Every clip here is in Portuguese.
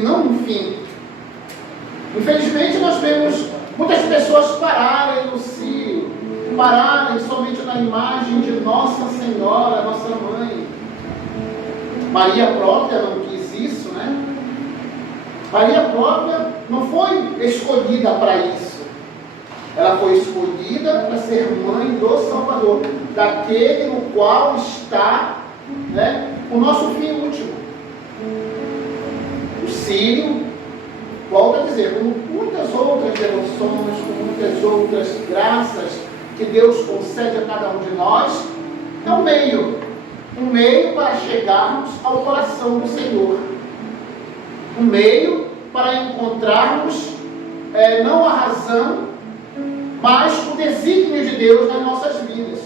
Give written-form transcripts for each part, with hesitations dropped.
e não um fim. Infelizmente, nós vemos muitas pessoas pararem no Sírio, pararem somente na imagem de Nossa Senhora, nossa mãe. Maria própria não quis isso, né? Maria própria não foi escolhida para isso. Ela foi escolhida para ser mãe do Salvador, daquele no qual está, né, o nosso fim último. O Sírio, volto a dizer, como muitas outras devoções, como muitas outras graças que Deus concede a cada um de nós, é um meio para chegarmos ao coração do Senhor, um meio para encontrarmos não a razão, mas o desígnio de Deus nas nossas vidas.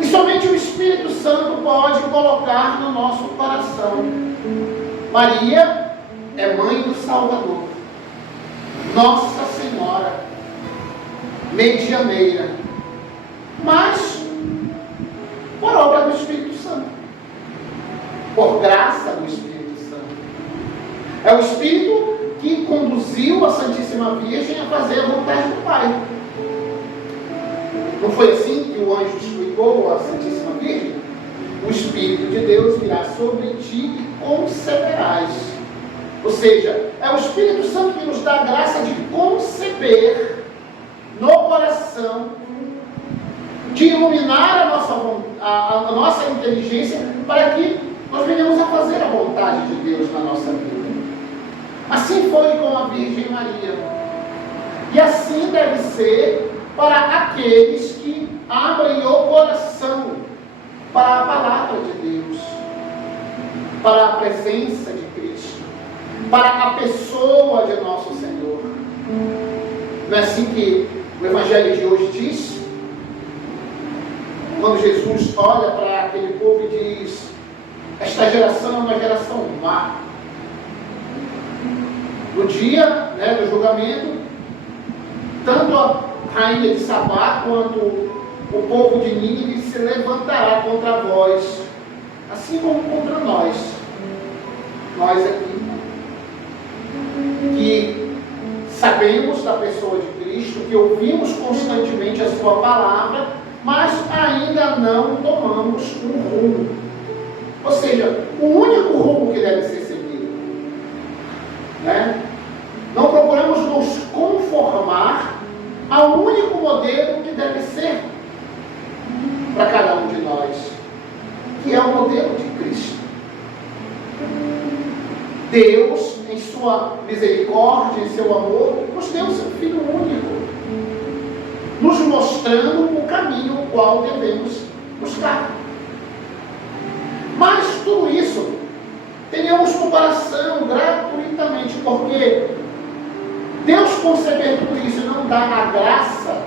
E somente o Espírito Santo pode colocar no nosso coração. Maria é mãe do Salvador, Nossa Senhora, medianeira, mas por obra do Espírito Santo, por graça do Espírito Santo. É o Espírito que conduziu a Santíssima Virgem a fazer a vontade do Pai. Não foi assim que o anjo explicou à Santíssima Virgem? O Espírito de Deus virá sobre ti e conceberás. Ou seja, é o Espírito Santo que nos dá a graça de conceber no coração, de iluminar a nossa inteligência para que nós venhamos a fazer a vontade de Deus na nossa vida. Assim foi com a Virgem Maria. E assim deve ser para aqueles que abrem o coração para a palavra de Deus, para a presença de Cristo, para a pessoa de nosso Senhor. Não é assim que o Evangelho de hoje diz? Quando Jesus olha para aquele povo e diz: esta geração é uma geração má. No dia, do julgamento, tanto a rainha de Sabá quanto o povo de Nínive se levantará contra vós, assim como contra nós aqui, que sabemos da pessoa de Cristo, que ouvimos constantemente a sua palavra, mas ainda não tomamos um rumo. Ou seja, o único rumo que deve ser seguido. Não procuramos nos conformar ao único modelo que deve ser para cada um de nós, que é o modelo de Cristo. Deus, em sua misericórdia, em seu amor, nos deu o seu Filho único, nos mostrando o caminho o qual devemos buscar. Mas tudo isso tenhamos no coração gratuitamente, porque Deus conceder tudo isso não dá a graça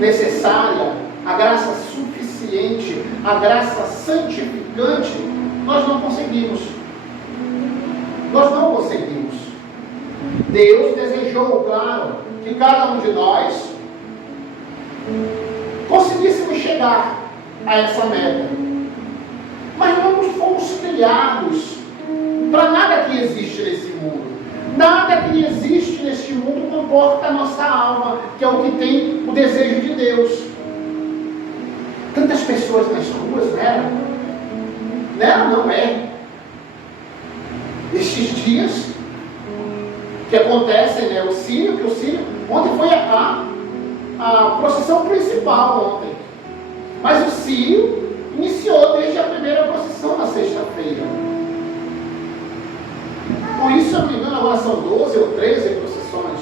necessária, a graça suficiente, a graça santificante. Nós não conseguimos. Deus desejou, claro, que cada um de nós conseguíssemos chegar a essa meta. Mas não fomos criados para nada que existe nesse mundo. Nada que existe neste mundo comporta a nossa alma, que é o que tem o desejo de Deus. Tantas pessoas nas ruas, não é. Estes dias que acontecem, o Sírio, ontem foi a procissão principal ontem. Mas o Sírio iniciou desde a primeira procissão na sexta-feira. Com isso, se eu não me engano, agora são 12 ou 13 procissões.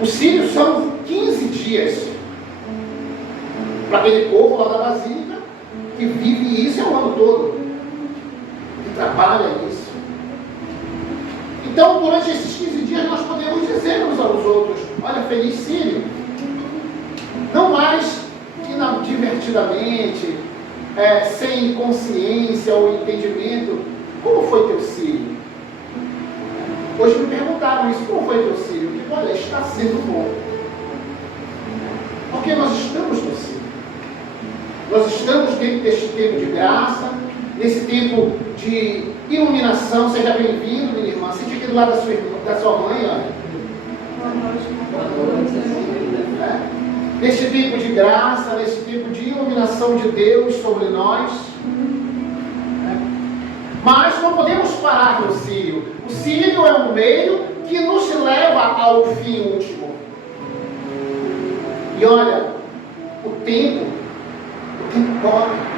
O Sírio são 15 dias para aquele povo lá da Basílica que vive isso o ano todo, que trabalha isso. Então, durante esses 15 dias, nós podemos dizer uns aos outros: olha, feliz Sírio. Não mais divertidamente, sem consciência ou entendimento. Como foi teu Sírio? Hoje me perguntaram isso: como foi teu Sírio? Eu digo: olha, está sendo bom. Porque nós estamos no Sírio. Nós estamos dentro deste tempo de graça, nesse tempo de iluminação. Seja bem-vindo, minha irmã. Sente aqui do lado da sua mãe, olha. Neste tempo de graça, neste tempo de iluminação de Deus sobre nós. Mas não podemos parar no Sírio. O Sírio é um meio que nos leva ao fim último. E olha, o tempo corre.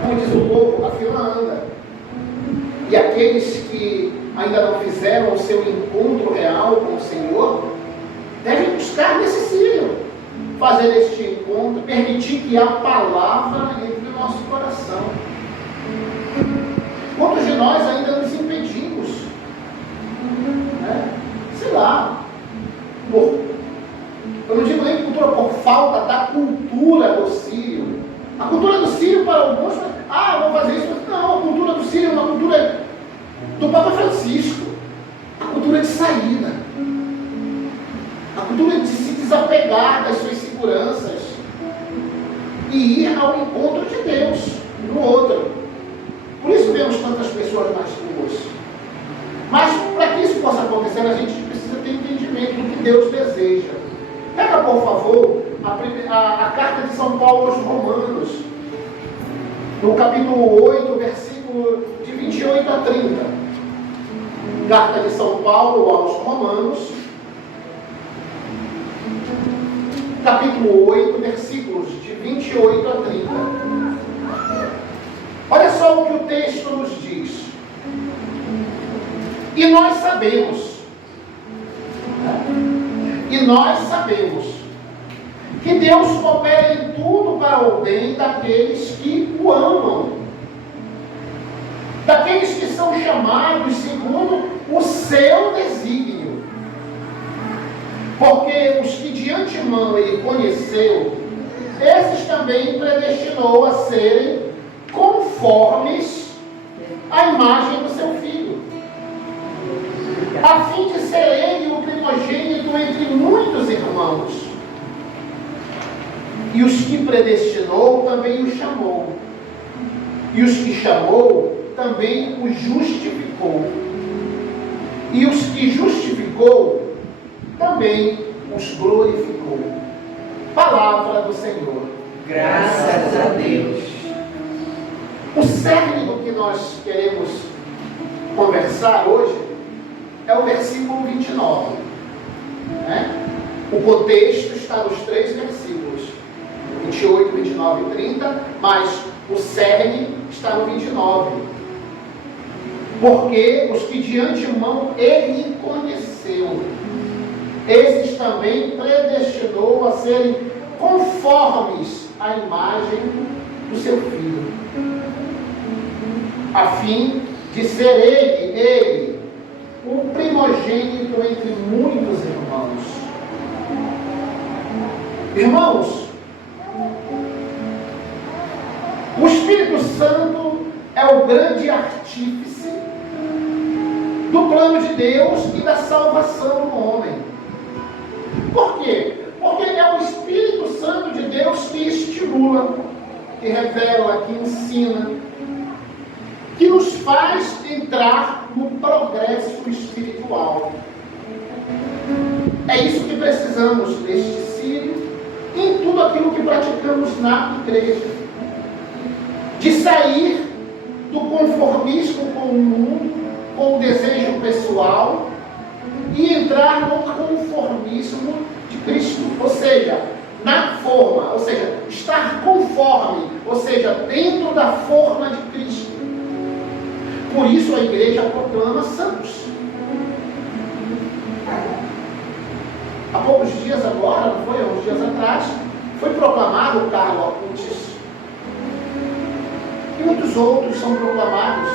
Como diz o povo, a fila anda. E aqueles que ainda não fizeram o seu encontro real com o Senhor, devem buscar nesse Sírio fazer este encontro, permitir que a palavra entre no nosso coração. Quantos de nós ainda nos impedimos? Sei lá, eu não digo nem cultura por falta da cultura do Sírio. A cultura do Sírio para alguns, vamos fazer isso. Não, a cultura do Sírio é uma cultura do Papa Francisco. A cultura de saída. A cultura de se desapegar das suas seguranças e ir ao encontro de Deus no outro. Por isso vemos tantas pessoas nas ruas. Mas para que isso possa acontecer, a gente precisa ter entendimento do que Deus deseja. Pega, por favor, a carta de São Paulo aos Romanos, no capítulo 8, versículo de 28 a 30. Carta de São Paulo aos Romanos, capítulo 8, versículos de 28 a 30. Olha só o que o texto nos diz. E nós sabemos que Deus opera em tudo para o bem daqueles que o amam, daqueles que são chamados segundo o seu desígnio. Porque os que de antemão ele conheceu, esses também predestinou a serem conformes à imagem do seu Filho, a fim de ser ele o primogênito entre muitos irmãos. E os que predestinou também o chamou, e os que chamou também o justificou, e os que justificou também os glorificou. Palavra do Senhor. Graças a Deus. O cerne do que nós queremos conversar hoje é o versículo 29. O contexto está nos 3 versículos, 28, 29 e 30, mas o cerne está no 29. Porque os que de antemão ele conheceu, esses também predestinou a serem conformes à imagem do seu Filho, a fim de ser ele o primogênito entre muitos irmãos. Irmãos, o Espírito Santo é o grande artífice do plano de Deus e da salvação do homem. Por quê? Porque é o Espírito Santo de Deus que estimula, que revela, que ensina, que nos faz entrar no progresso espiritual. É isso que precisamos neste Sírio e em tudo aquilo que praticamos na igreja. De sair do conformismo com o mundo, com o desejo pessoal, e entrar no conformismo de Cristo, ou seja, na forma, ou seja, estar conforme, ou seja, dentro da forma de Cristo. Por isso a igreja proclama santos. Há poucos dias agora, não foi? Há uns dias atrás, foi proclamado o Carlo Acutis. E muitos outros são proclamados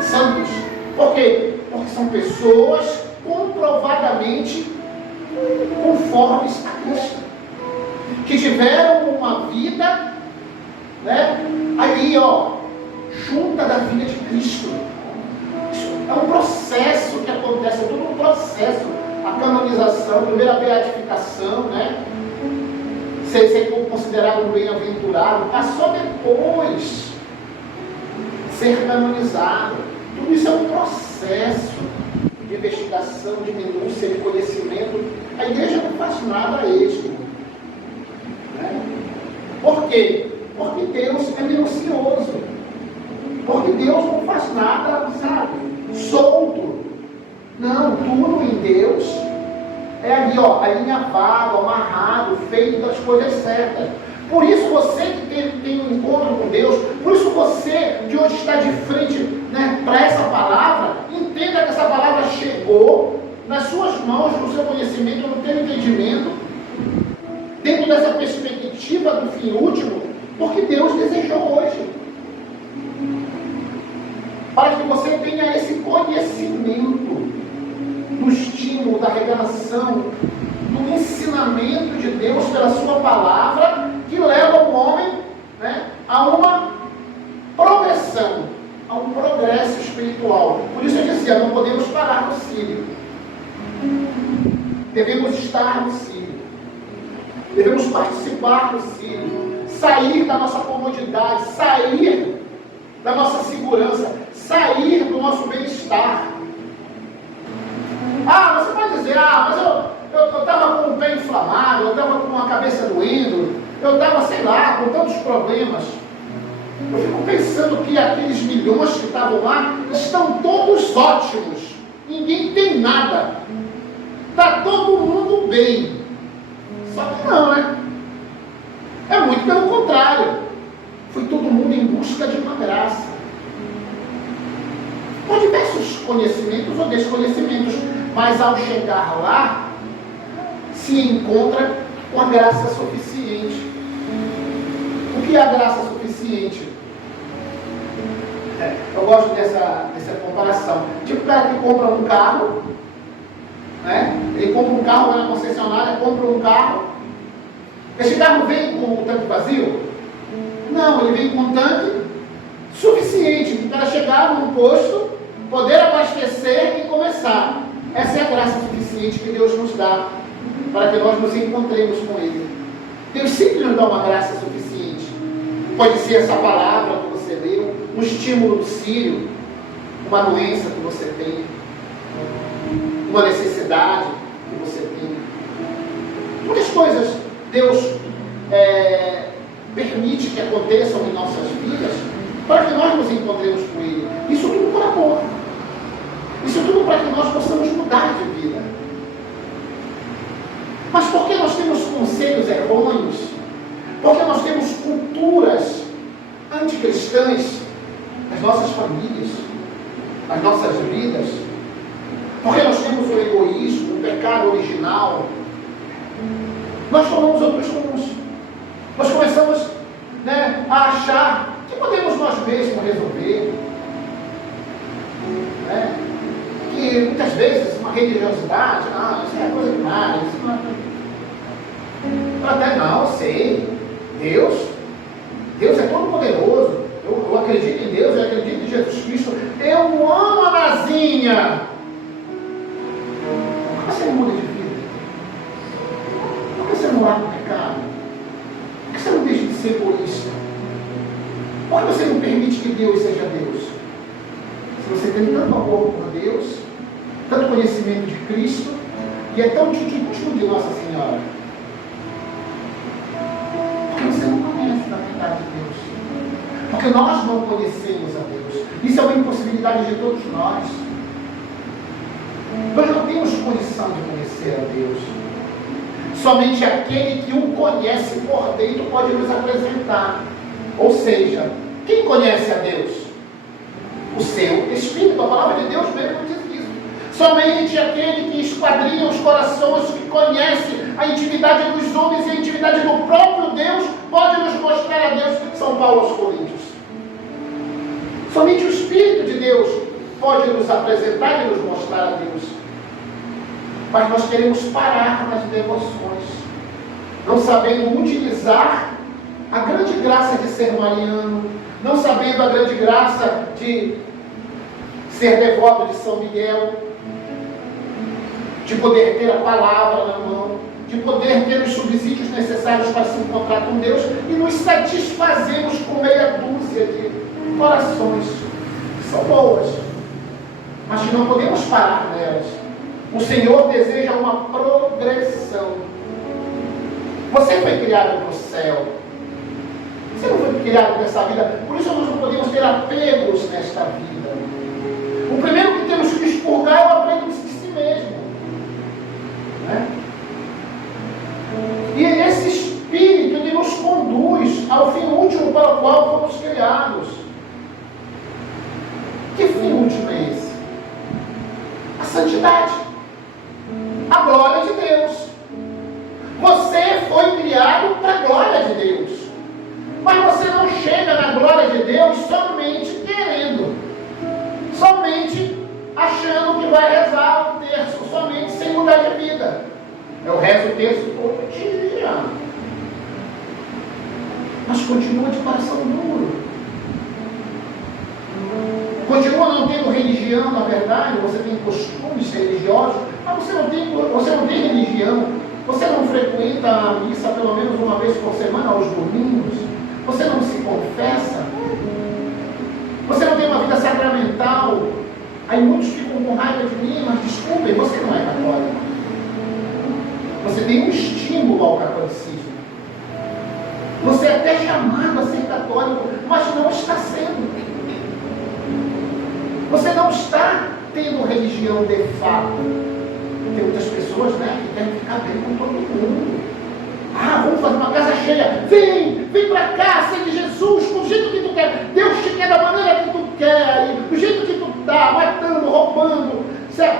santos. Por quê? Porque são pessoas comprovadamente conformes a Cristo, que tiveram uma vida ali, junta da vida de Cristo. Isso é um processo que acontece, é todo um processo. A canonização, primeiro a beatificação, ser considerado um bem-aventurado, passou depois ser canonizado. Tudo isso é um processo de investigação, de minúcia, de conhecimento. A igreja não faz nada a esmo. Né? Por quê? Porque Deus é minucioso. Porque Deus não faz nada, sabe, solto. Não, tudo em Deus é ali, ó, alinhavado, amarrado, feito das coisas certas. Por isso você que tem um encontro com Deus, por isso você que hoje está de frente, né, para essa palavra, entenda que essa palavra chegou nas suas mãos, no seu conhecimento, no teu entendimento, dentro dessa perspectiva do fim último, porque Deus desejou hoje. Para que você tenha esse conhecimento do estímulo, da revelação, do ensinamento de Deus pela sua palavra, que leva o homem, né, a uma progressão, a um progresso espiritual. Por isso eu dizia, não podemos parar no Sírio. Devemos estar no Sírio. Devemos participar do Sírio. Sair da nossa comodidade, sair da nossa segurança, sair do nosso bem-estar. Ah, você pode dizer, mas eu estava com o pé inflamado, eu estava com a cabeça doendo, eu estava, sei lá, com tantos problemas. Eu fico pensando que aqueles milhões que estavam lá estão todos ótimos. Ninguém tem nada. Está todo mundo bem. Só que não, né? É muito pelo contrário. Foi todo mundo em busca de uma graça. Por diversos conhecimentos ou desconhecimentos. Mas ao chegar lá, se encontra com a graça suficiente. O que é a graça suficiente? Eu gosto dessa comparação. Tipo o cara que compra um carro, né? Ele compra um carro, vai na concessionária, compra um carro. Esse carro vem com o tanque vazio? Não, ele vem com um tanque suficiente para o cara chegar num posto, poder abastecer e começar. Essa é a graça suficiente que Deus nos dá para que nós nos encontremos com Ele. Deus sempre nos dá uma graça suficiente. Pode ser essa palavra que você leu, um estímulo do Sírio, uma doença que você tem, uma necessidade que você tem. Muitas coisas Deus permite que aconteçam em nossas vidas para que nós nos encontremos com Ele. Isso tudo por amor. Isso tudo para que nós possamos mudar de vida. Mas porque nós temos conselhos errôneos, porque nós temos culturas anticristãs nas nossas famílias, nas nossas vidas, porque nós temos o egoísmo, o pecado original, nós tomamos outros rumos. Nós começamos, né, a achar que podemos nós mesmos resolver. Né? Que muitas vezes uma religiosidade, isso é coisa demais, isso não é... Até não, eu sei. Deus é todo poderoso. Eu acredito em Deus, eu acredito em Jesus Cristo. Eu amo a Nazinha. Por que você não muda de vida? Por que você não larga o pecado? Por que você não deixa de ser egoísta? Por que você não permite que Deus seja Deus? Se você tem tanto amor por Deus, tanto conhecimento de Cristo, e é tão tchutchu de Nossa Senhora, porque você não conhece a verdade de Deus. Porque nós não conhecemos a Deus. Isso é uma impossibilidade de todos nós. Nós não temos condição de conhecer a Deus. Somente aquele que o conhece por dentro pode nos apresentar. Ou seja, quem conhece a Deus? O seu Espírito. A palavra de Deus mesmo diz isso. Somente aquele que esquadrinha os corações, que conhece a intimidade dos homens e a intimidade do próprio Deus, pode nos mostrar a Deus. São Paulo aos Coríntios. Somente o Espírito de Deus pode nos apresentar e nos mostrar a Deus. Mas nós queremos parar nas devoções, não sabendo utilizar a grande graça de ser mariano, não sabendo a grande graça de ser devoto de São Miguel, de poder ter a palavra na mão, de poder ter os subsídios necessários para se encontrar com Deus, e nos satisfazemos com meia dúzia de orações. são boas, mas que não podemos parar nelas. O Senhor deseja uma progressão. Você foi criado para o céu. Você não foi criado para essa vida. Por isso nós não podemos ter apegos nesta vida. O primeiro que temos que expurgar é o apego de si mesmo. Né? E é esse espírito que nos conduz ao fim último para o qual fomos criados. Que fim último é esse? A santidade. A glória de Deus. Você foi criado para a glória de Deus. Mas você não chega na glória de Deus somente querendo. Somente achando que vai rezar o terço, somente sem mudar de vida. Eu rezo o terço todo dia. Mas continua de coração duro. Continua não tendo religião, na verdade, você tem costumes religiosos, mas você não tem religião. Você não frequenta a missa pelo menos uma vez por semana, aos domingos. Você não se confessa. Você não tem uma vida sacramental. Aí muitos ficam com raiva de mim, mas desculpem, você não é católico. Você tem um estímulo ao catolicismo. Você é até chamado a ser católico, mas não está sendo. Você não está tendo religião de fato. Tem muitas pessoas, né, que querem ficar bem com todo mundo. Ah, vamos fazer uma casa cheia. Vem para cá, segue Jesus, do jeito que tu quer. Deus te quer da maneira que tu quer, do jeito que tu está, matando, roubando,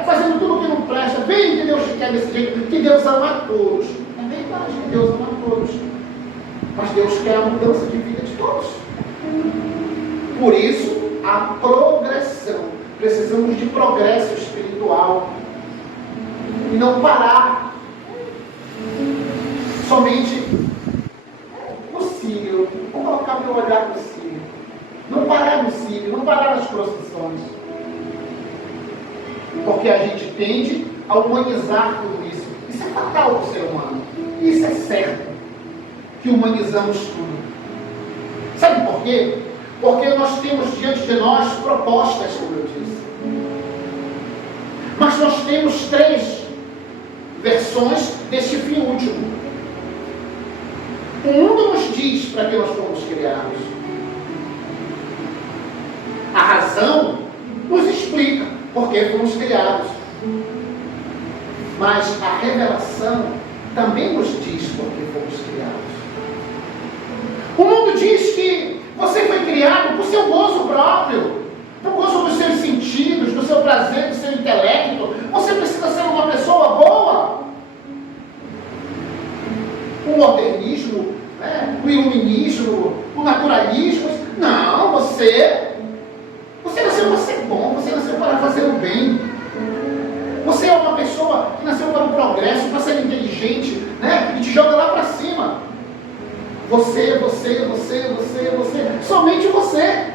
fazendo tudo que não presta. Vem que Deus te quer desse jeito, que Deus ama a todos. É verdade que Deus ama a todos. Mas Deus quer a mudança de vida de todos. Por isso, a progressão. Precisamos de progresso espiritual. E não parar somente no siglo. Vou colocar meu olhar no siglo. Não parar no siglo, não parar nas procissões. Porque a gente tende a humanizar tudo isso. Isso é fatal para o ser humano. Isso é certo. Que humanizamos tudo. Sabe por quê? Porque nós temos diante de nós propostas, como eu disse. Mas nós temos 3 versões deste fim último. O mundo nos diz para que nós fomos criados. A razão nos explica por que fomos criados. Mas a revelação também nos diz por que fomos criados. O mundo diz que você foi criado por seu gozo próprio, por gozo dos seus sentidos, do seu prazer, do seu intelecto. Você precisa ser uma pessoa boa. O modernismo, né? O iluminismo, o naturalismo. Não, você nasceu para ser bom, você nasceu para fazer o bem. Você é uma pessoa que nasceu para o progresso, para ser inteligente, né? E te joga lá para cima. Você, somente você.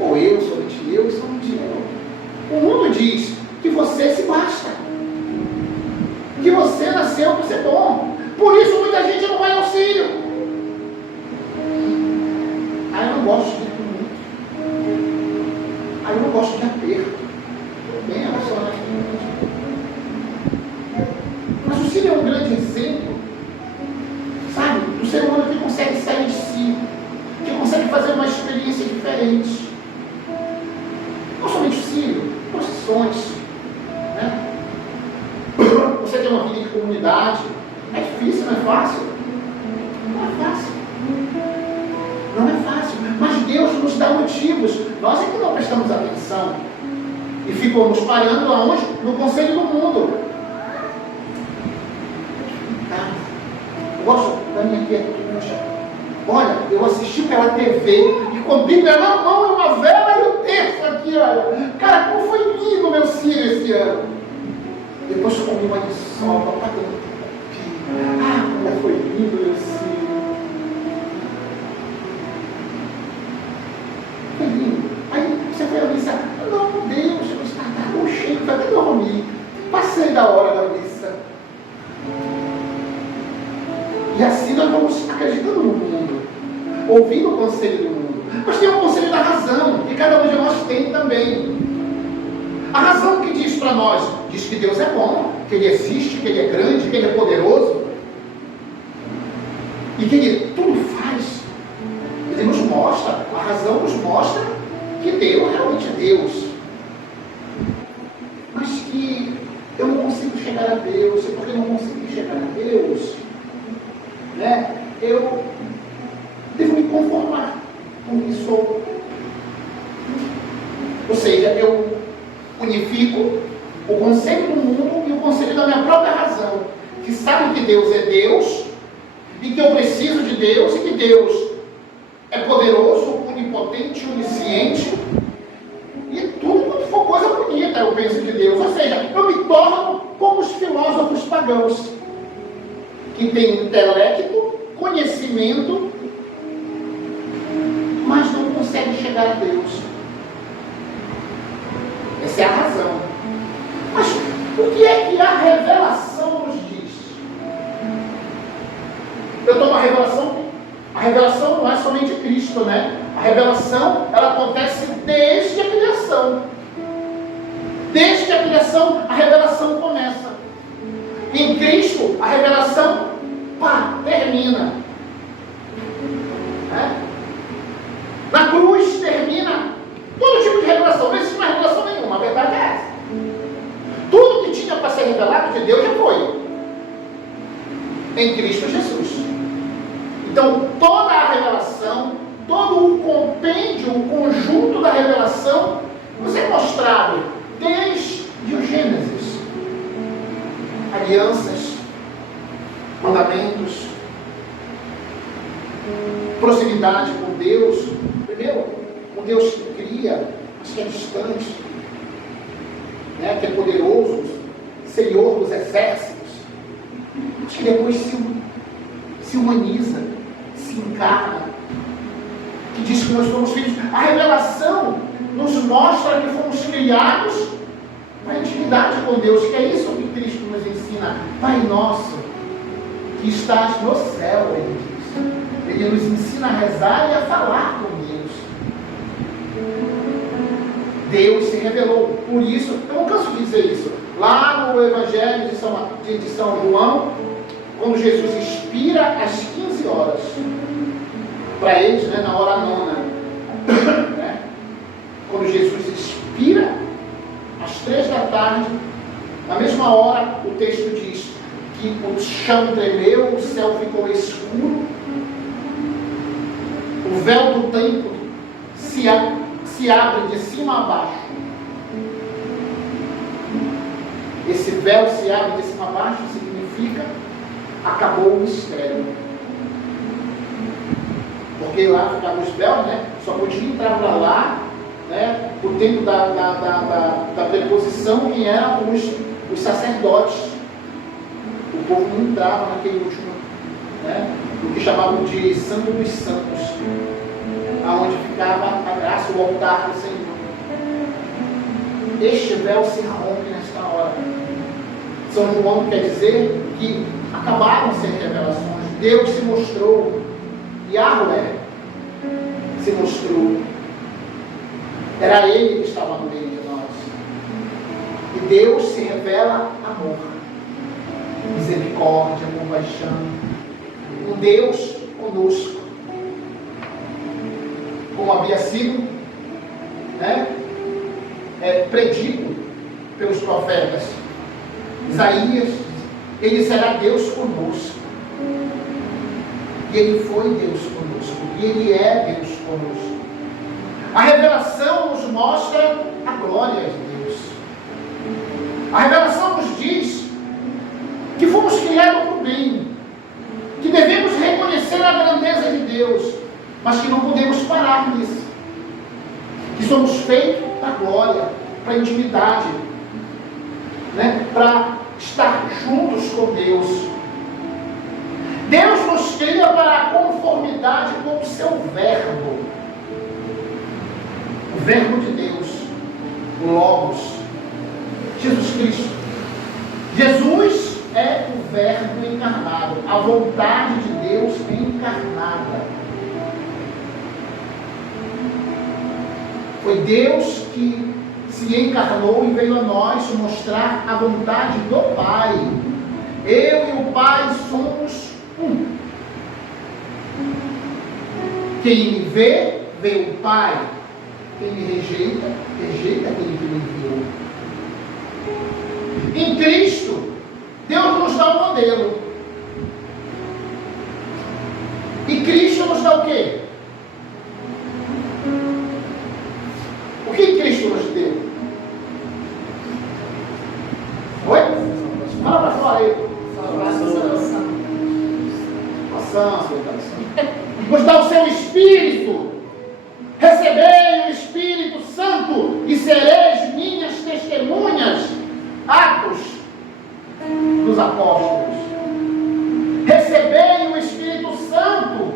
Ou eu, somente eu, somente eu. O mundo diz que você se basta. Que você nasceu para ser bom. Por isso muita gente não vai ao auxílio. Aí eu não gosto de muito. Aí eu não gosto de aperto. Tudo bem, olha só. Mas o Círio é um grande exemplo, sabe, do ser humano que consegue sair de si, que consegue fazer uma experiência diferente. Não somente o Círio, procissões, né? Você tem uma vida de comunidade. É difícil, não é fácil? Não é fácil. Não é fácil. Mas Deus nos dá motivos. Nós é que não prestamos atenção. E ficamos parando aonde? No conselho do mundo. Eu gosto da minha quietude. Olha, eu assisti pela TV e com Bíblia na mão e uma vela e o terço aqui, olha. Cara, como foi lindo o meu Círio esse ano. Depois comi uma de sol, papai deu um cupim. Ah, como foi lindo o meu Círio. Foi lindo. Aí você foi a missa. Não, Deus, está tão cheio, vai até dormir. Passei da hora da missa. E assim nós vamos acreditando no mundo, ouvindo o conselho do mundo. Mas tem o conselho da razão, que cada um de nós tem também. A razão que diz para nós, diz que Deus é bom, que Ele existe, que Ele é grande, que Ele é poderoso, e que Ele tudo faz. Ele nos mostra, a razão nos mostra que Deus realmente é Deus. Mas que eu não consigo chegar a Deus, e porque eu não consigo chegar a Deus, né, eu devo me conformar com o que sou. Ou seja, eu unifico o conselho do mundo e o conselho da minha própria razão, que sabe que Deus é Deus, e que eu preciso de Deus, e que Deus é poderoso, onipotente, onisciente, e tudo quanto for coisa bonita eu penso de Deus. Ou seja, eu me torno como os filósofos pagãos, que têm intelecto, conhecimento, mas não conseguem chegar a Deus. Essa é a razão. Mas o que é que a revelação nos diz? Eu tomo a revelação não é somente Cristo, né? A revelação, ela acontece desde a criação. Desde a criação, a revelação começa. Em Cristo, a revelação, termina. Na cruz termina todo tipo de revelação. Não existe mais revelação nenhuma, a verdade é essa. Tudo que tinha para ser revelado de Deus já foi em Cristo Jesus. Então toda a revelação, todo o compêndio, o conjunto da revelação nos é mostrado desde o Gênesis. Alianças, mandamentos, proximidade com Deus. Primeiro, um Deus que cria, mas que é distante, né? Que é poderoso, Senhor dos exércitos, mas que depois se humaniza, se encarna, que diz que nós somos filhos. A revelação nos mostra que fomos criados para a intimidade com Deus, que é isso que Cristo nos ensina. Pai nosso, que estás no céu, Ele diz. Ele nos ensina a rezar e a falar com Deus. Deus se revelou. Por isso, eu não canso de dizer isso. Lá no Evangelho de São João, quando Jesus expira às 15 horas, para eles, né, na hora nona, né? Quando Jesus expira às 3 da tarde, na mesma hora, o texto diz que o chão tremeu, o céu ficou escuro, o véu do templo se abre de cima a baixo. Esse véu se abre de cima a baixo significa acabou o mistério. Porque lá ficava os véus, né? Só podia entrar para lá, né? O tempo da preposição, quem eram os sacerdotes. O povo não entrava naquele último, né? O que chamavam de Santo dos Santos, aonde ficava a graça, o altar do Senhor. Este véu se rompe nesta hora. São João quer dizer que acabaram-se as revelações. Deus se mostrou. Yahweh se mostrou. Era Ele que estava no meio de nós. E Deus se revela amor, misericórdia, compaixão. Um Deus conosco. Como havia sido, né, predito pelos profetas. Isaías, Ele será Deus conosco. E Ele foi Deus conosco. E Ele é Deus conosco. A revelação nos mostra a glória de Deus. A revelação nos diz que fomos criados para o bem, que devemos reconhecer a grandeza de Deus, mas que não podemos parar nisso. Que somos feitos para a glória, para a intimidade, né? Para estar juntos com Deus. Deus nos cria para a conformidade com o seu verbo. O verbo de Deus, o Logos, Jesus Cristo. Jesus é o verbo encarnado, a vontade de Deus encarnada. Foi Deus que se encarnou e veio a nós mostrar a vontade do Pai. Eu e o Pai somos um. Quem me vê, vê o Pai. Quem me rejeita, rejeita aquele que me enviou. Em Cristo, Deus nos dá um modelo. E Cristo nos dá o quê? O que Cristo nos deu? Oi? Fala para fora aí. Salvação. Nos dá o seu Espírito. Recebei o Espírito Santo e sereis minhas testemunhas. Atos dos Apóstolos. Recebei o Espírito Santo.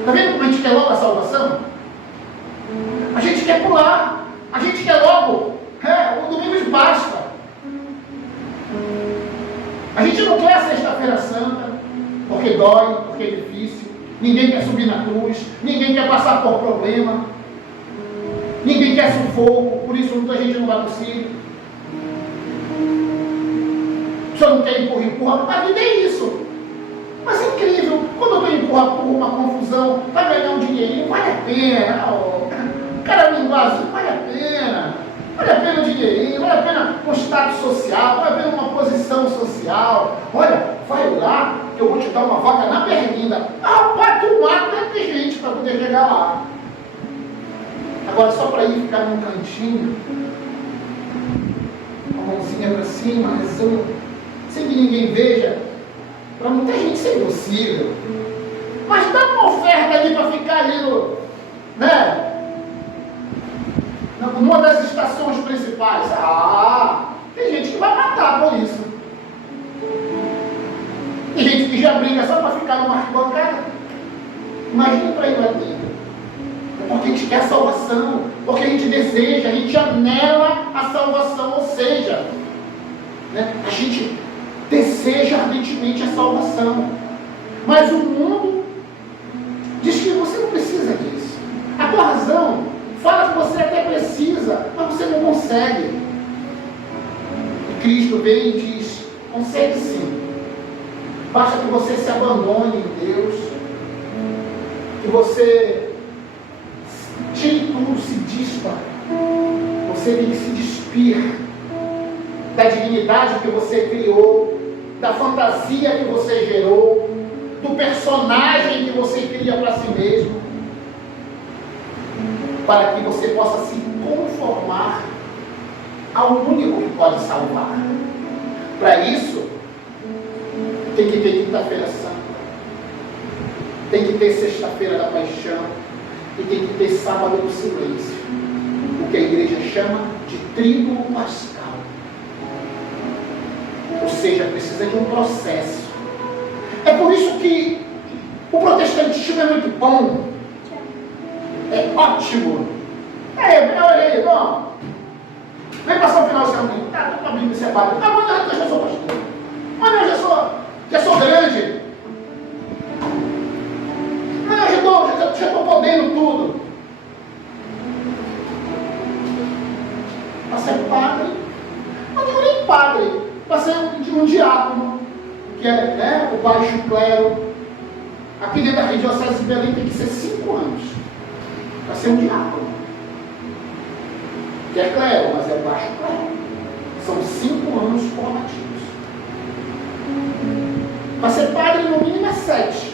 Está vendo como a gente quer logo a salvação? A gente quer pular. A gente quer logo o domingo de Páscoa. A gente não quer a sexta-feira santa, porque dói, porque é difícil. Ninguém quer subir na cruz, ninguém quer passar por problema, ninguém quer sufoco, por isso muita gente não vai conseguir. Só não quer empurra. A vida é isso. Mas é incrível, quando eu empurra uma confusão para ganhar um dinheirinho, vale a pena. Cara linguagem, vale a pena. Vale a pena o dinheirinho, vale a pena um status social, vale a pena uma posição social. Olha, vai lá que eu vou te dar uma vaga na Berlinda. Para tu mata de gente para poder chegar lá. Agora só para ir ficar num cantinho, com a mãozinha para cima, rezando, sem que ninguém veja, para muita gente isso é impossível. Mas dá uma oferta ali para ficar ali numa das estações principais. Tem gente que vai matar por isso. Tem gente que já briga só para ficar numa arquibancada. Imagina para ir lá dentro. É porque a gente quer a salvação, porque a gente deseja, a gente anela a salvação, ou seja, a gente deseja ardentemente a salvação. Mas o mundo diz que você não precisa disso. A tua razão fala que você até precisa, mas você não consegue. E Cristo vem e diz: consegue sim. Basta que você se abandone em Deus, que você tire tudo, se dispa. Você tem que se despir da dignidade que você criou, da fantasia que você gerou, do personagem que você cria para si mesmo, para que você possa se conformar ao único que pode salvar. Para isso, tem que ter quinta-feira santa, tem que ter sexta-feira da paixão e tem que ter sábado do silêncio, o que a igreja chama de tríduo pascal. Ou seja, precisa de um processo. É por isso que o protestantismo é muito bom, é ótimo. Vem passar o final de semana. Estou com a Bíblia separada. Amanhã eu já sou pastor. Amanhã eu já sou grande. Amanhã eu já estou podendo tudo. Para ser padre, não digo nem padre, para ser um diácono, que é o baixo clero. Aqui dentro da Arquidiocese de Belém tem que ser 5 anos para ser um diácono. Que é clero, mas é o baixo clero. São 5 anos formativos. Para ser padre, no mínimo é 7.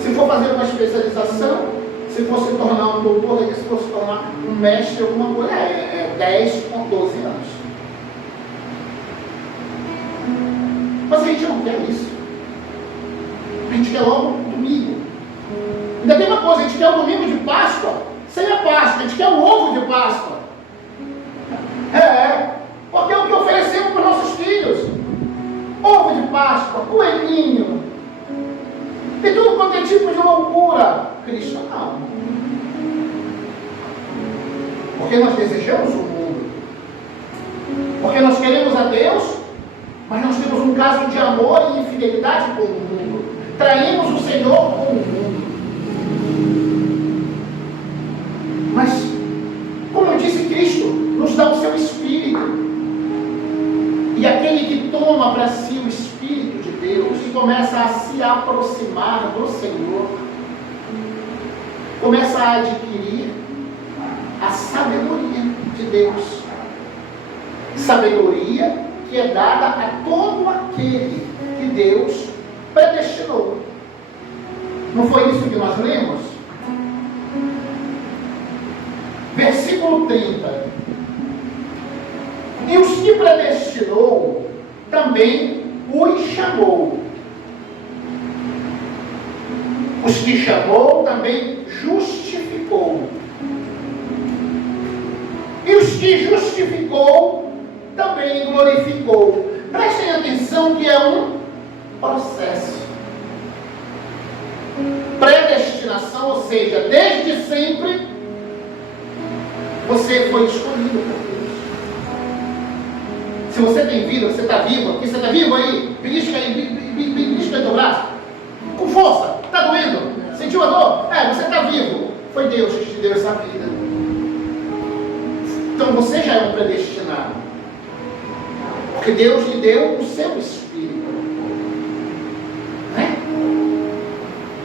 Se for fazer uma especialização, se for se tornar um doutor, se for se tornar um mestre, alguma coisa, é 10 ou 12 anos. Mas a gente não quer isso. A gente quer logo o domingo. Ainda tem uma coisa, a gente quer o domingo de Páscoa sem a Páscoa, a gente quer o ovo de Páscoa. Porque é o que oferecemos para os nossos filhos. Ovo de Páscoa, coelhinho, e tudo quanto é tipo de loucura. Cristo não. Porque nós desejamos o mundo. Porque nós queremos a Deus, mas nós temos um caso de amor e infidelidade com o mundo. Traímos o Senhor com o mundo. E aquele que toma para si o Espírito de Deus e começa a se aproximar do Senhor, começa a adquirir a sabedoria de Deus. Sabedoria que é dada a todo aquele que Deus predestinou. Não foi isso que nós lemos? Versículo 30. E os que predestinou, também os chamou. Os que chamou, também justificou. E os que justificou, também glorificou. Prestem atenção que é um processo. Predestinação, ou seja, desde sempre, você foi escolhido por Deus. Se você tem vida, você está vivo, aqui você está vivo aí, belisca aí, belisca aí do braço, com força, está doendo, sentiu a dor? Você está vivo, foi Deus que te deu essa vida. Então você já é um predestinado, porque Deus lhe deu o seu Espírito, né?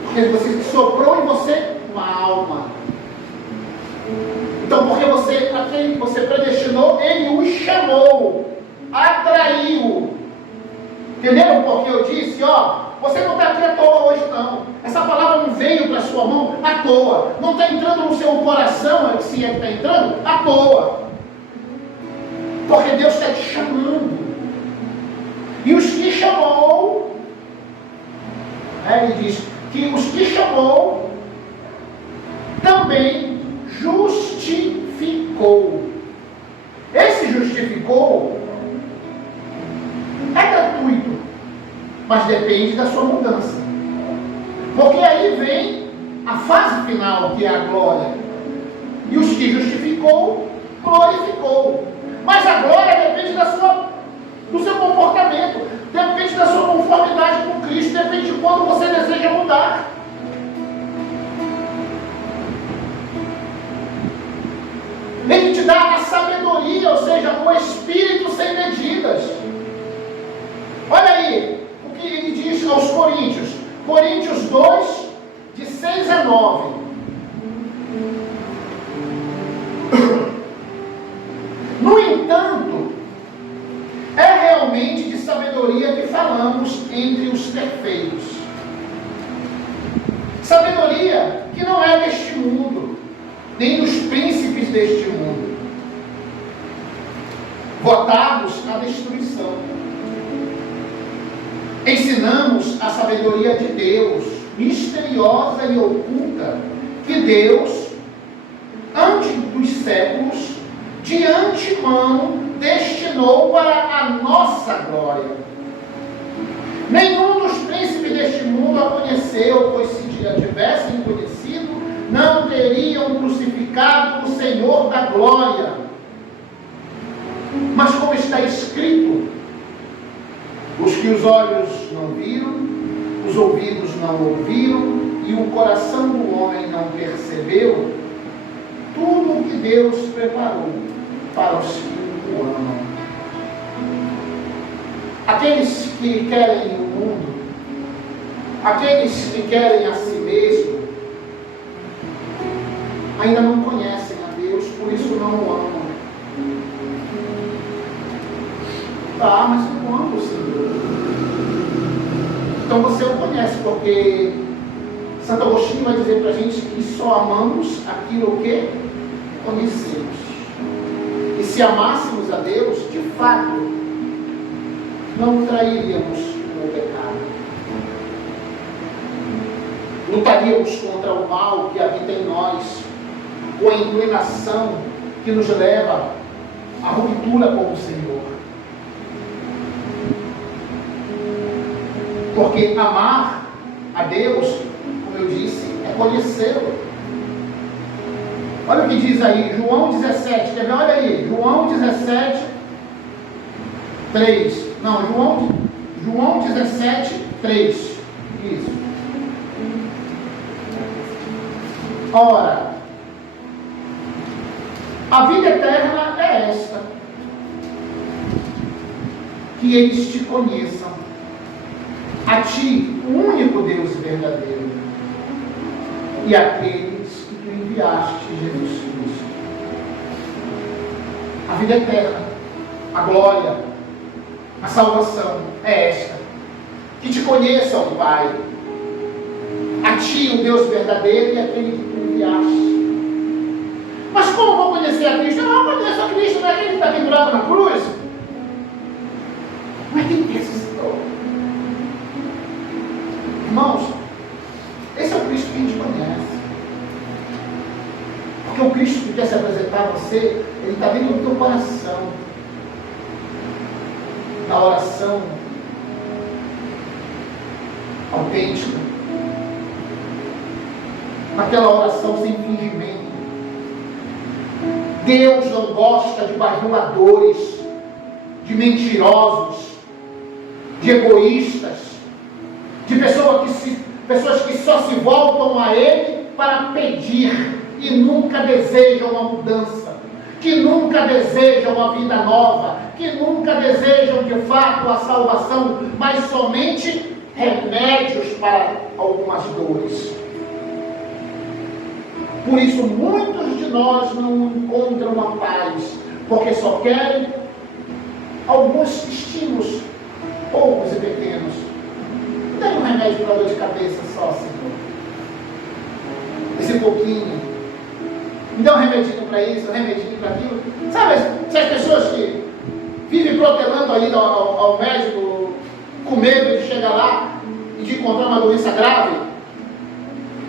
Porque você soprou em você uma alma. Então, porque a quem você predestinou, Ele os chamou, atraiu. Entenderam por que eu disse? Você não está aqui à toa hoje, não. Essa palavra não veio para a sua mão à toa. Não está entrando no seu coração, se é que está entrando, à toa. Porque Deus está te chamando. E os que chamou, Ele diz que os que chamou, também justificou. Esse justificou é gratuito, mas depende da sua mudança. Porque aí vem a fase final, que é a glória. E os que justificou, glorificou. Mas a glória depende do seu comportamento, depende da sua conformidade com Cristo, depende de quando você deseja mudar. Ele te dá a sabedoria, ou seja, o Espírito sem medidas. Olha aí o que ele diz aos Coríntios. Coríntios 2, de 6 a 9. No entanto, é realmente de sabedoria que falamos entre os perfeitos. Sabedoria que não é deste mundo, nem dos príncipes deste mundo, votados à destruição. Ensinamos a sabedoria de Deus, misteriosa e oculta, que Deus, antes dos séculos, de antemão, destinou para a nossa glória. Nenhum dos príncipes deste mundo a conheceu, pois se a tivessem conhecido, não teriam crucificado o Senhor da glória. Mas como está escrito, os que os olhos não viram, os ouvidos não ouviram, e o coração do homem não percebeu, tudo o que Deus preparou para os que o amam. Aqueles que querem o mundo, aqueles que querem a si mesmo, ainda não conhecem a Deus, por isso não o amam. Mas eu amo o Senhor. Então você o conhece, porque Santo Agostinho vai dizer para a gente que só amamos aquilo que conhecemos. E se amássemos a Deus, de fato, não trairíamos o pecado. Lutaríamos contra o mal que habita em nós, com a inclinação que nos leva à ruptura com o Senhor. Porque amar a Deus, como eu disse, é conhecê-lo. Olha o que diz aí, João 17, quer ver? Olha aí, João 17, 3. Não, João 17, 3. Isso. Ora, a vida eterna é esta: que eles te conheçam, a ti, o único Deus verdadeiro, e aqueles que tu enviaste, Jesus Cristo. A vida eterna, a glória, a salvação é esta: que te conheçam, Pai, a ti, o Deus verdadeiro, e aquele que tu enviaste. Mas como vou conhecer a Cristo? Eu não conheço a Cristo, não é aquele que está pendurado na cruz, não é aquele que ressuscitou. Irmãos, esse é o Cristo que a gente conhece. Porque o Cristo que quer se apresentar a você, ele está dentro do teu coração. Na oração autêntica, naquela oração sem fingimento. Deus não gosta de bajuladores, de mentirosos, de egoístas, de pessoas que só se voltam a Ele para pedir e nunca desejam uma mudança, que nunca desejam uma vida nova, que nunca desejam de fato a salvação, mas somente remédios para algumas dores. Por isso muitos de nós não encontram a paz, porque só querem alguns estímulos, poucos e pequenos. Dê um remédio para dor de cabeça só, Senhor. Esse pouquinho. Me dá um remedinho para isso, um remedinho para aquilo. Sabe, se as pessoas que vivem protelando aí ao médico, com medo de chegar lá e de encontrar uma doença grave,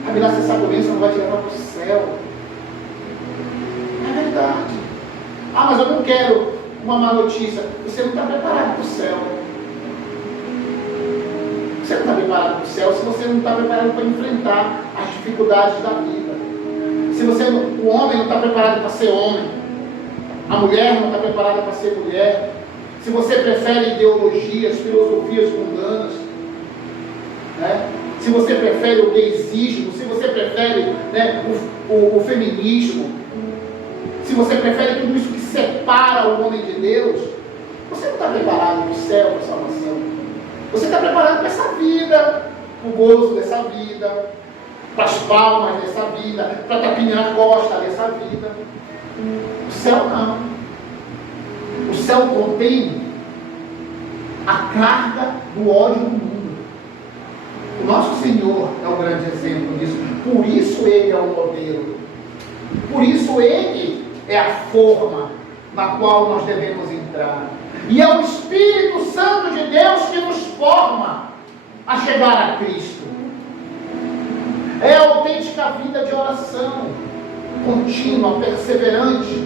sabe lá se essa doença não vai te levar para o céu. É verdade. Ah, mas eu não quero uma má notícia. Você não está preparado para o céu. Você não está preparado para o céu se você não está preparado para enfrentar as dificuldades da vida. Se o homem não está preparado para ser homem, a mulher não está preparada para ser mulher, se você prefere ideologias, filosofias mundanas, né? Se você prefere o gaysismo, se você prefere, né, o feminismo, se você prefere tudo isso que separa o homem de Deus, você não está preparado para o céu, para a salvação. Você está preparado para essa vida, para o gozo dessa vida, para as palmas dessa vida, para tapinhar a costa dessa vida. O céu não. O céu contém a carga do ódio do mundo. O nosso Senhor é o grande exemplo disso. Por isso Ele é o modelo. Por isso Ele é a forma na qual nós devemos entrar. E é o Espírito Santo de Deus que nos forma a chegar a Cristo. É a autêntica vida de oração, contínua, perseverante,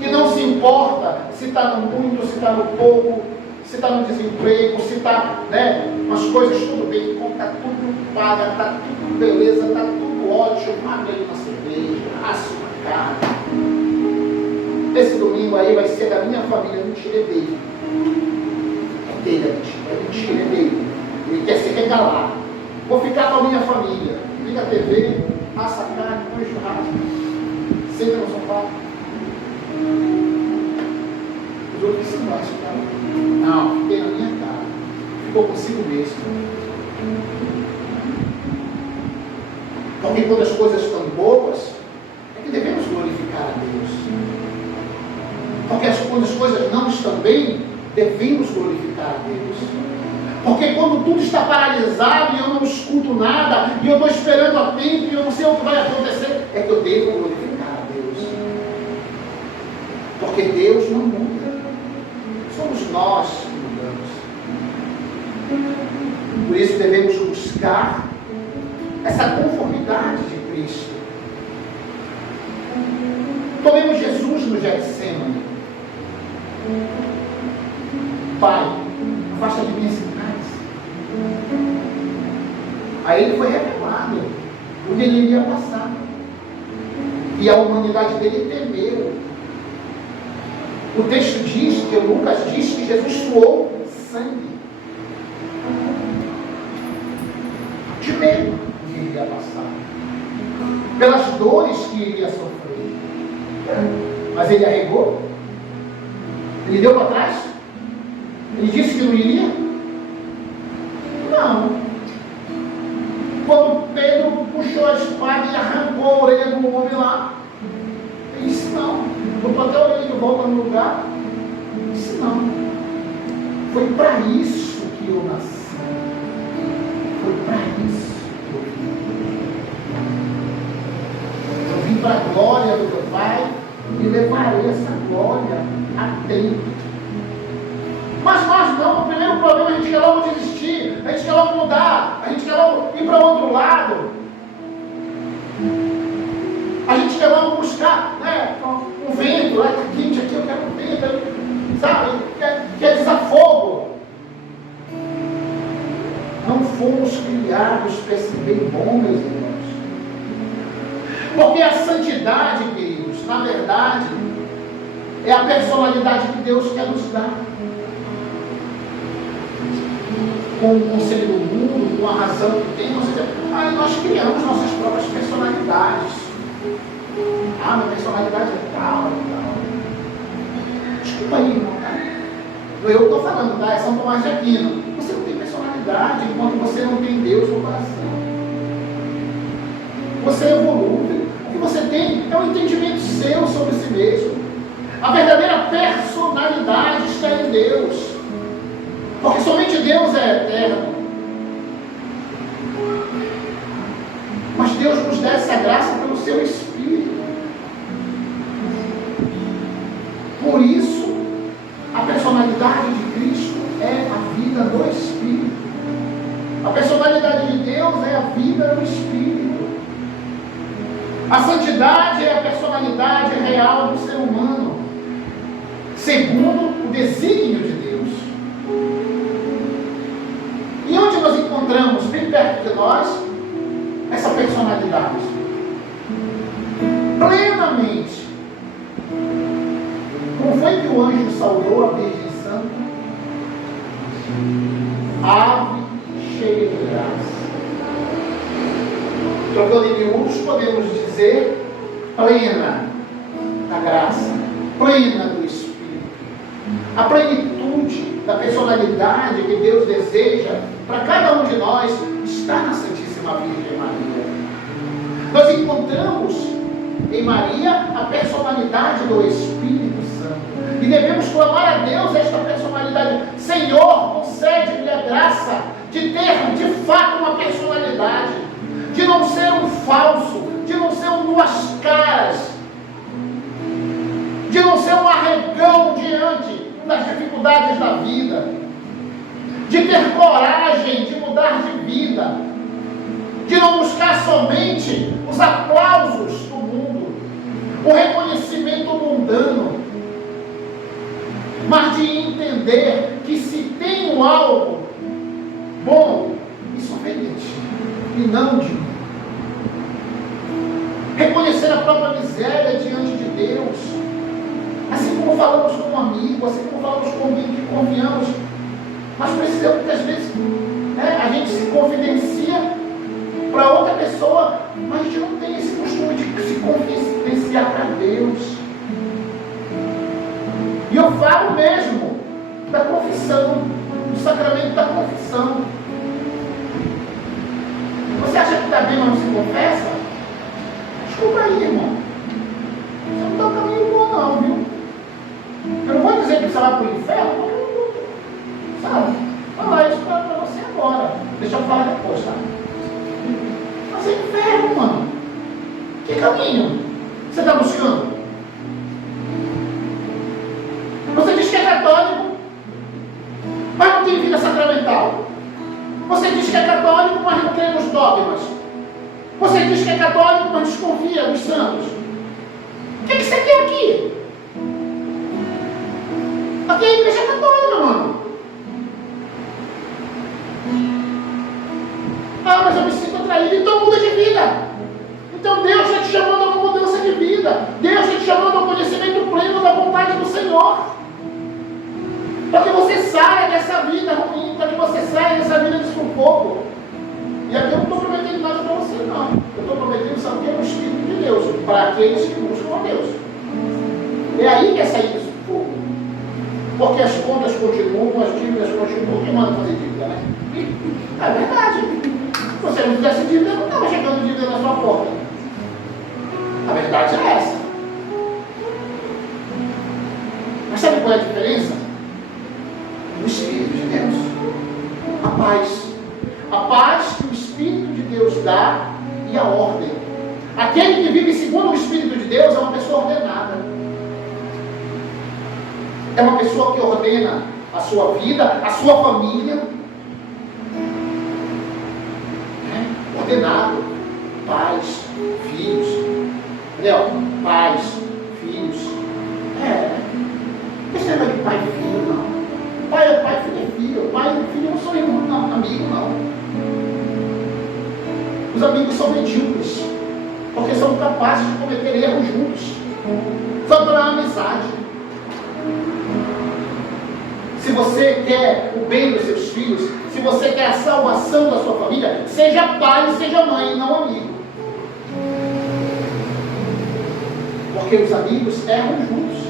que não se importa se está no muito, se está no pouco, se está no desemprego, se está, né, as coisas tudo bem, está tudo paga, está tudo beleza, está tudo ótimo, abre aí uma cerveja, assa uma carne. Esse domingo aí vai ser da minha família, mentira é dele. É dele, é mentira, é dele. Ele quer se regalar. Vou ficar com a minha família. Liga a TV, assa a carne, põe churrasco, senta no sofá. Os outros se gostam, tá? Não, fiquei na minha casa. Ficou consigo mesmo. Porque quando as coisas estão boas, é que devemos glorificar a Deus. Porque quando as coisas não estão bem, devemos glorificar a Deus. Porque quando tudo está paralisado e eu não escuto nada, e eu estou esperando a tempo e eu não sei o que vai acontecer, é que eu devo glorificar a Deus. Porque Deus não muda. Somos nós que mudamos. Por isso devemos buscar essa conformidade de Cristo. Tomemos Jesus no Getsemane. Pai, afasta de mim esse cálice. Aí ele foi revelado o que ele iria passar. E a humanidade dele temeu. O texto diz, que Lucas diz, que Jesus suou sangue. De medo que ele iria passar. Pelas dores que ele ia sofrer. Mas ele arregou? Ele deu para trás? Ele disse que não iria? Não. Quando Pedro puxou a espada e arrancou a orelha do homem lá, ele disse não. Botou até a orelha de volta no lugar. Ele disse não. Foi para isso que eu nasci. Foi para isso que eu vim. Eu vim para a glória do meu Pai e levarei essa glória a tempo. Mas nós não, o primeiro problema, a gente quer logo desistir, a gente quer logo mudar, a gente quer logo ir para outro lado. A gente quer logo buscar, né, um vento, lá está quente aqui, eu quero um vento, sabe, quer desafogo. Não fomos criados para esse bem bom, meus irmãos. Porque a santidade, queridos, na verdade, é a personalidade que Deus quer nos dar. Com o conselho do mundo, com a razão que tem, nós criamos nossas próprias personalidades. Minha personalidade é tal. Desculpa aí, irmão. Eu estou falando, tá? É São Tomás de Aquino. Você não tem personalidade enquanto você não tem Deus no coração. Você evolui. O que você tem é um entendimento seu sobre si mesmo. A verdadeira personalidade está em Deus. Porque somente Deus é eterno. Mas Deus nos dá essa graça pelo seu Espírito. Por isso, a personalidade de Cristo é a vida do Espírito. A personalidade de Deus é a vida do Espírito. A santidade é a personalidade real do ser humano, segundo o desígnio de Deus. E onde nós encontramos, bem perto de nós, essa personalidade? Plenamente. Como foi que o anjo saudou a Virgem Santa? Ave cheia de graça. Trocando em miúdos, podemos dizer plena da graça, plena do Espírito. A plenitude da personalidade que Deus deseja para cada um de nós está na Santíssima Virgem Maria. Nós encontramos em Maria a personalidade do Espírito Santo e devemos clamar a Deus esta personalidade. Senhor, concede-me a graça de ter de fato uma personalidade, de não ser um falso, de não ser um duas caras, de não ser um arregão diante das dificuldades da vida, de ter coragem de mudar de vida, de não buscar somente os aplausos do mundo, o reconhecimento mundano, mas de entender que se tenho algo bom, isso vem de ti e não de mim. Reconhecer a própria miséria diante de Deus, assim como falamos com um amigo, assim como falamos com alguém que confiamos, mas precisamos muitas vezes, a gente se confidencia para outra pessoa, mas a gente não tem esse costume de se confidenciar para Deus. E eu falo mesmo da confissão, do sacramento da confissão. Você acha que está bem, mas não se confessa? Desculpa aí, irmão. Você não está no caminho bom não, viu? Eu não vou dizer que você vai para o inferno, porque eu não vou. Sabe? Falar isso para você agora. Deixa eu falar depois, tá? Mas é inferno, mano. Que caminho você está buscando? Você diz que é católico, mas não tem vida sacramental. Você diz que é católico, mas não crê nos dogmas. Você diz que é católico, mas desconfia dos santos. O que você quer aqui? Aqui é a igreja católica, mano. Mas eu me sinto atraído, então muda de vida. Então Deus está te chamando a uma mudança de vida. Deus está te chamando ao conhecimento pleno da vontade do Senhor. Para que você saia dessa vida ruim, para que você saia dessa vida de sufoco. E aqui eu não estou prometendo nada para você, não. Eu estou prometendo, sabe o que é o Espírito de Deus, para aqueles que buscam a Deus. É aí que é sair do sufoco. porque as contas continuam, as dívidas continuam. Quem manda fazer dívida, né? É verdade. Se você não fizesse dívida, não estava chegando dívida na sua porta. A verdade é essa. Mas sabe qual é a diferença? O Espírito de Deus. A paz. A paz que o Espírito de Deus dá e a ordem. Aquele que vive segundo o Espírito de Deus é uma pessoa ordenada. É uma pessoa que ordena a sua vida, a sua família. Ordenado. Pais, filhos. Entendeu? Pais, filhos. Esse negócio de pai e filho, não. Pai é pai, filho é filho. Pai e filho não são irmão, não, amigo, não. Os amigos são medíocres, porque são capazes de cometer erros juntos. Só pela amizade. Se você quer o bem dos seus filhos, se você quer a salvação da sua família, seja pai, seja mãe, não amigo. Porque os amigos erram juntos.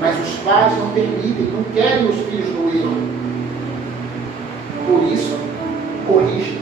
Mas os pais não permitem, não querem os filhos no erro. Por isso, corrige.